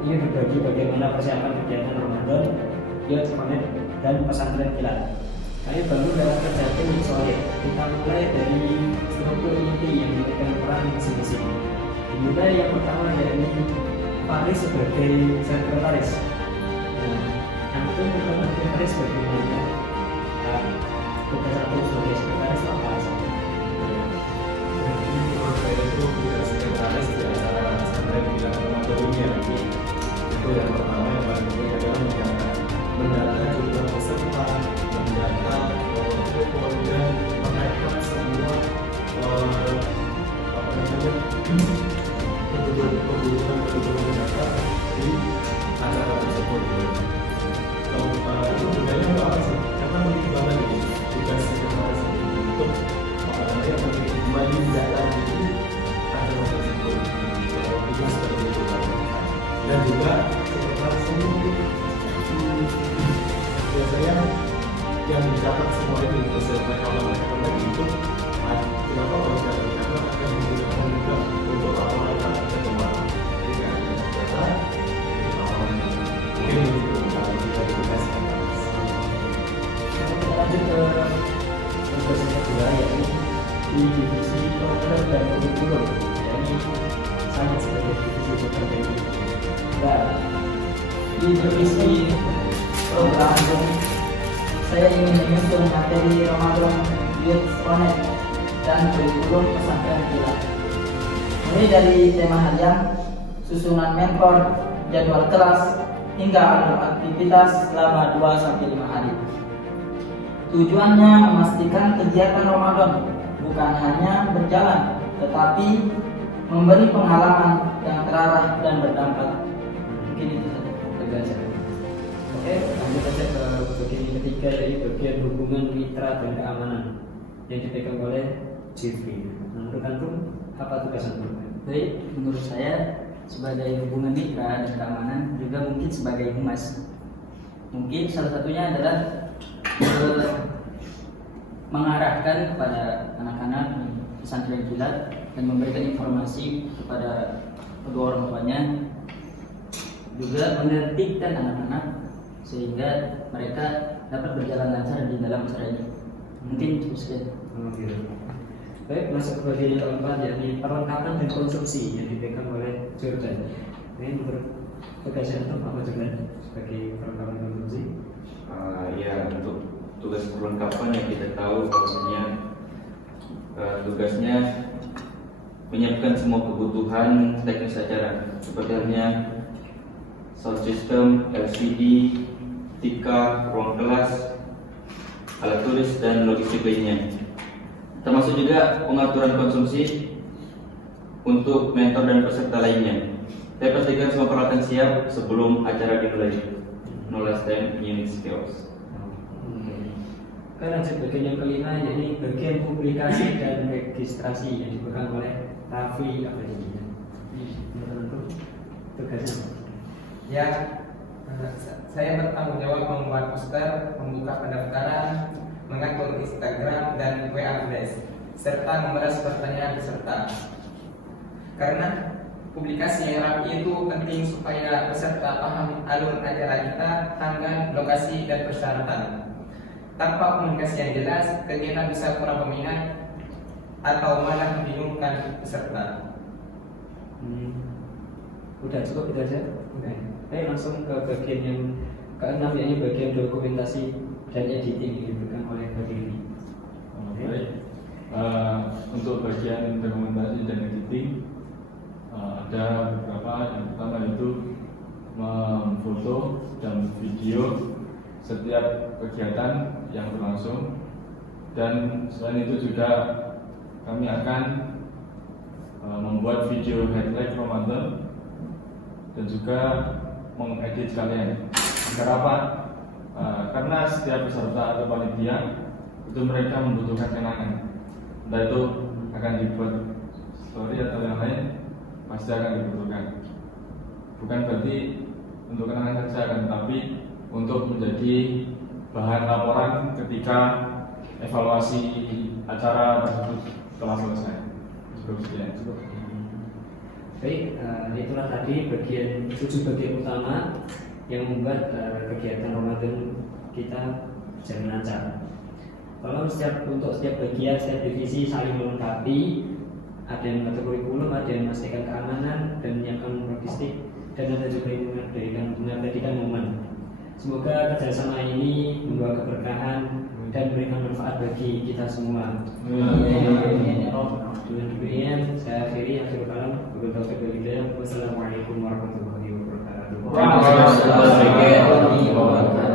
ini berbagi bagaimana persiapan kegiatan Ramadan, Youth Connect, dan pesantren kilat. Kami bangun dalam kerja tim solid. Kita mulai dari struktur inti yang diberikan peran masing-masing. Dimulai yang pertama yakni Faris sebagai sekretaris. Nah, itu merupakan sekretaris bagaimana? Tugas aku sebagai sekretaris apa saja? Menurut saya itu tugas sekretaris di acara pesantren kilat Ramadan ini ya. Itu yang pertama yang paling penting adalah mendata jumlah peserta, mendata telepon dan mengaitkan semua kebutuhan data di acara tersebut. Itu tugasnya apa sih? Karena penting banget ini tugas sekretaris untuk kembali data di acara tersebut. Tugas seperti itu dan juga sekretaris ini biasanya yang didapat semua itu beserta kalau mereka lagi itu kenapa kalau karena akan digunakan juga untuk mereka ketemuan jika ada data mungkin itu bisa dikasih. Kita lanjut ke tugas yang kedua yaitu di divisi program dan kurikulum. Jadi sama sebagai divisi program dan kurikulum. Dan di divisi program saya ingin menyusun materi Ramadan, Youth Connect, dan kurikulum pesantren kilat. Mulai dari tema harian, susunan mentor, jadwal kelas, hingga album aktivitas selama 2-5 hari. Tujuannya memastikan kegiatan Ramadan bukan hanya berjalan, tetapi memberi pengalaman yang terarah dan berdampak. Mungkin itu saja. Belajar. Oke, lanjut saja ke bagian ketiga dari bagian hubungan mitra dan keamanan yang dipegang oleh Jeffrey. Menurut antum apa tugas antum? Baik, menurut saya sebagai hubungan mitra dan keamanan juga mungkin sebagai humas. Mungkin salah satunya adalah mengarahkan kepada anak-anak pesantren kilat dan memberikan informasi kepada kedua orang tuanya, juga menertibkan anak-anak sehingga mereka dapat berjalan lancar di dalam acara ini. Mungkin cukup sekian. Baik, masuk ke bagian yang keempat yakni perlengkapan dan konsumsi yang dipegang oleh Jordan. Ini menurut tugas antum apa Jordan sebagai perlengkapan dan konsumsi? Ya, untuk tugas perlengkapan yang kita tahu bahwasanya tugasnya menyiapkan semua kebutuhan teknis acara seperti halnya sound system, LCD, tikar, ruang kelas, alat tulis dan logistik lainnya. Termasuk juga pengaturan konsumsi untuk mentor dan peserta lainnya. Saya pastikan semua peralatan siap sebelum acara dimulai. No less than minutes chaos. Kan lanjut bagian yang kelima yakni bagian publikasi dan registrasi yang dipegang oleh Raffi Abadi. Menurut antum tugasnya apa? Ya, saya bertanggung jawab membuat poster, membuka pendaftaran, mengatur Instagram dan WA Flash, serta membalas pertanyaan peserta. Karena publikasi yang rapi itu penting supaya peserta paham alur acara kita, tanggal, lokasi, dan persyaratan. Tanpa komunikasi yang jelas, kegiatan bisa kurang peminat atau malah membingungkan peserta. Udah cukup itu aja. Oke, langsung ke bagian yang keenam yakni bagian dokumentasi dan editing yang dipegang oleh bagian ini. Baik. Untuk bagian dokumentasi dan editing ada beberapa. Yang pertama yaitu memfoto dan video setiap kegiatan yang berlangsung, dan selain itu juga kami akan membuat video highlight Ramadan dan juga mengedit kalian. Agar apa? Karena setiap peserta atau panitia itu mereka membutuhkan kenangan. Entah itu akan dibuat story atau yang lain, pasti akan dibutuhkan. Bukan berarti untuk kenangan saja, kan, tapi untuk menjadi bahan laporan ketika evaluasi acara tersebut telah selesai. Cukup sekian. Baik, itulah tadi bagian 7 bagian utama yang membuat kegiatan Ramadan kita berjalan lancar. Kalau untuk setiap bagian, setiap divisi saling melengkapi, ada yang mengatur kurikulum, ada yang memastikan keamanan dan menyiapkan logistik, dan ada juga yang mengabadikan momen. Semoga kerjasama ini membawa keberkahan dan memberikan manfaat bagi kita semua. Dengan demikian saya akhiri akhir kalam. Wassalamualaikum warahmatullahi wabarakatuh. Waalaikumsalam warahmatullahi wabarakatuh.